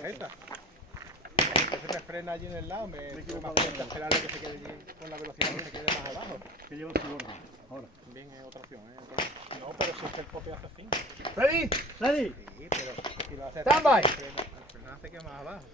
tarjeta. Entonces me frena allí en el lado, me quiero más fuerte esperarle que se quede allí con la velocidad que se quede más abajo. Que lleva su orden. Ahora. También es otra opción, ¿eh? No, pero si es que el copy hace así. Ready? Ready. Sí, pero si lo hace Stand by. el freno hace que más abajo.